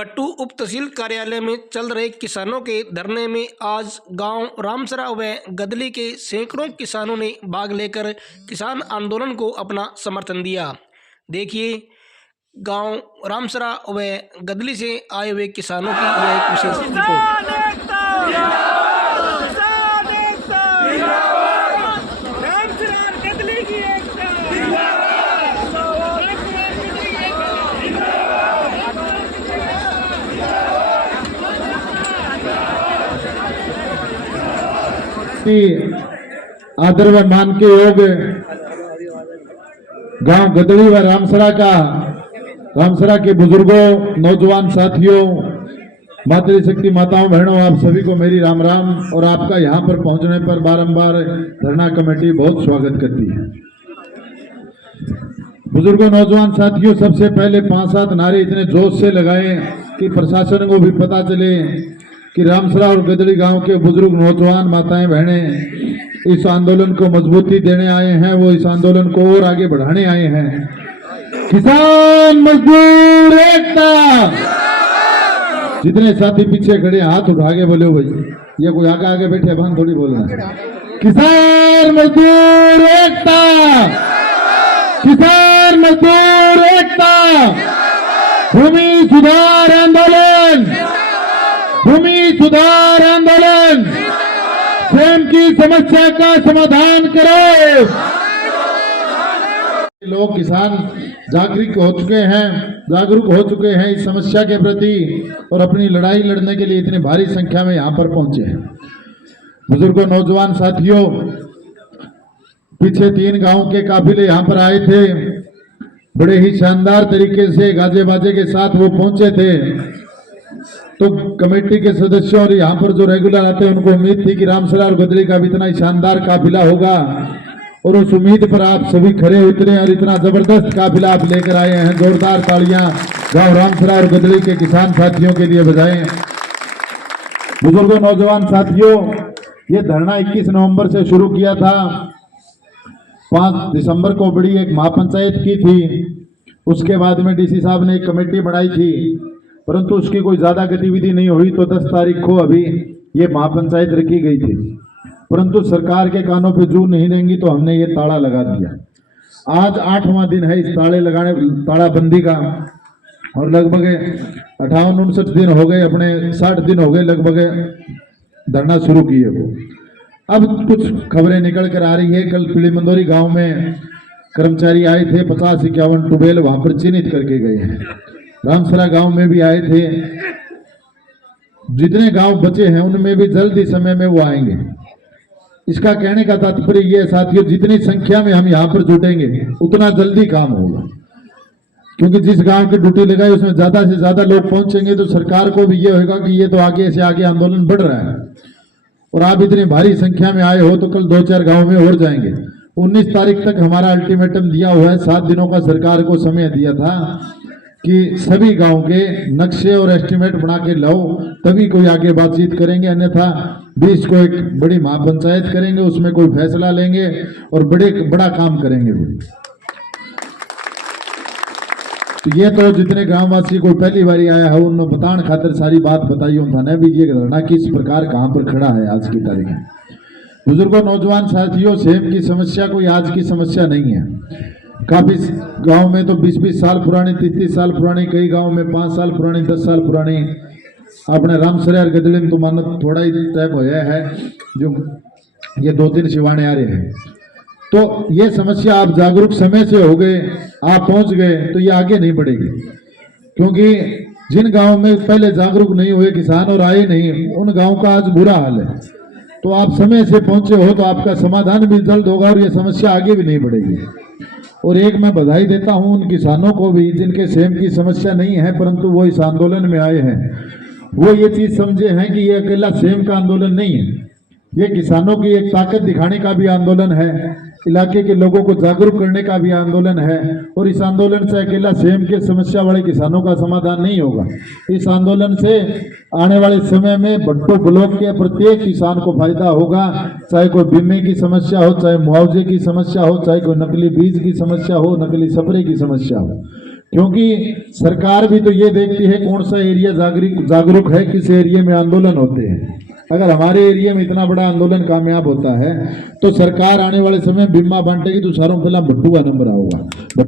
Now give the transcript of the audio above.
बट्टू उप तहसील कार्यालय में चल रहे किसानों के धरने में आज गांव रामसरा व गदली के सैकड़ों किसानों ने भाग लेकर किसान आंदोलन को अपना समर्थन दिया। देखिए गांव रामसरा व गदली से आए हुए किसानों की यह एक विशेष रिपोर्ट। आदर व मान के योग्य गांव गदड़ी व रामसरा के बुजुर्गों, नौजवान साथियों, मातृशक्ति माताओं, बहनों, आप सभी को मेरी राम राम। और आपका यहां पर पहुंचने पर बारंबार धरना कमेटी बहुत स्वागत करती है। बुजुर्गों, नौजवान साथियों, सबसे पहले 5-7 नारे इतने जोश से लगाए कि प्रशासन को भी पता चले कि रामसरा और गदड़ी गांव के बुजुर्ग, नौजवान, माताएं, बहनें इस आंदोलन को मजबूती देने आए हैं, वो इस आंदोलन को और आगे बढ़ाने आए हैं। किसान मजदूर एकता। जितने साथी पीछे खड़े हाथ उठा के बोले भाई, ये कोई आगे आगे बैठे भान थोड़ी बोलना। किसान मजदूर एकता, किसान मजदूर एकता। भूमि सुधार आंदोलन, भूमि सुधार आंदोलन, स्वयं की समस्या का समाधान करो। लोग किसान जागरूक हो चुके हैं इस समस्या के प्रति और अपनी लड़ाई लड़ने के लिए इतनी भारी संख्या में यहाँ पर पहुंचे हैं। बुजुर्गों, नौजवान साथियों, पीछे 3 गांव के काफिले यहाँ पर आए थे। बड़े ही शानदार तरीके से गाजे बाजे के साथ वो पहुंचे थे। तो कमेटी के सदस्यों और यहाँ पर जो रेगुलर आते हैं उनको उम्मीद थी कि रामसरा और गदड़ी का भी इतना ही शानदार काफिला होगा, और उस उम्मीद पर आप सभी खड़े उतरे और इतना जबरदस्त काफिला आप लेकर आए हैं। जोरदार तालियां गांव रामसरा और गदड़ी के किसान साथियों के लिए बजाएं। बुजुर्गों, नौजवान साथियों, ये धरना 21 नवंबर से शुरू किया था। 5 दिसंबर को बड़ी एक महापंचायत की थी। उसके बाद में डीसी साहब ने एक कमेटी बनाई थी, परंतु उसकी कोई ज्यादा गतिविधि नहीं हुई। तो 10 तारीख को अभी ये महापंचायत रखी गई थी, परंतु सरकार के कानों पे जू नहीं रहेंगी तो हमने ये ताला लगा दिया। आज 8वां दिन है इस तालाबंदी का, और लगभग 58-59 दिन हो गए, अपने 60 दिन हो गए लगभग धरना शुरू किए को। अब कुछ खबरें निकल कर आ रही है। कल पीलीमंदोरी गांव में कर्मचारी आए थे, 50-51 ट्यूबवेल वहां पर चिन्हित करके गए हैं। रामसरा गांव में भी आए थे। जितने गांव बचे हैं उनमें भी जल्दी समय में वो आएंगे। इसका कहने का तात्पर्य ये साथियों, जितनी संख्या में हम यहाँ पर जुटेंगे उतना जल्दी काम होगा, क्योंकि जिस गांव की ड्यूटी लगाई उसमें ज्यादा से ज्यादा लोग पहुंचेंगे तो सरकार को भी ये होगा कि ये तो आगे से आगे आंदोलन बढ़ रहा है। और आप इतनी भारी संख्या में आए हो तो कल 2-4 गाँव में और जाएंगे। 19 तारीख तक हमारा अल्टीमेटम दिया हुआ है। 7 दिनों का सरकार को समय दिया था कि सभी गांव के नक्शे और एस्टीमेट बना के लाओ, तभी कोई आगे बातचीत करेंगे, अन्यथा 20 को एक बड़ी महापंचायत करेंगे, उसमें कोई फैसला लेंगे और बड़ा काम करेंगे। तो ये तो जितने ग्रामवासी कोई पहली बारी आया है उन्होंने बताने खातिर सारी बात बताई था भी ये धरना किस प्रकार कहाँ पर खड़ा है आज की तारीख में। बुजुर्गों, नौजवान साथियों, सेम की समस्या कोई आज की समस्या नहीं है। काफी गांव में तो 20-20 साल पुरानी, 30-30 साल पुरानी, कई गांव में 5 साल पुरानी, 10 साल पुरानी। अपने रामसरा और गदड़ी में तो मानो थोड़ा ही टाइम होया है, जो ये 2-3 शिवाने आ रहे हैं। तो ये समस्या आप जागरूक समय से हो गए, आप पहुंच गए तो ये आगे नहीं बढ़ेगी। क्योंकि जिन गाँव में पहले जागरूक नहीं हुए किसान और आए नहीं, उन गाँव का आज बुरा हाल है। तो आप समय से पहुंचे हो तो आपका समाधान भी जल्द होगा और ये समस्या आगे भी नहीं बढ़ेगी। और एक मैं बधाई देता हूं उन किसानों को भी जिनके सेम की समस्या नहीं है, परंतु वो इस आंदोलन में आए हैं। वो ये चीज समझे हैं कि ये अकेला सेम का आंदोलन नहीं है, ये किसानों की एक ताकत दिखाने का भी आंदोलन है, इलाके के लोगों को जागरूक करने का भी आंदोलन है। और इस आंदोलन से अकेला सेम के समस्या वाले किसानों का समाधान नहीं होगा। इस आंदोलन से आने वाले समय में बट्टू ब्लॉक के प्रत्येक किसान को फायदा होगा, चाहे कोई बीमे की समस्या हो, चाहे मुआवजे की समस्या हो, चाहे कोई नकली बीज की समस्या हो, नकली स्प्रे की समस्या हो। क्योंकि सरकार भी तो ये देखती है कौन सा एरिया जागरूक है, किस एरिया में आंदोलन होते हैं। अगर हमारे एरिया में इतना बड़ा आंदोलन कामयाब होता है तो सरकार आने वाले समय बीमा बांटेगी तो सारों पहला भट्टू का नंबर आऊगा।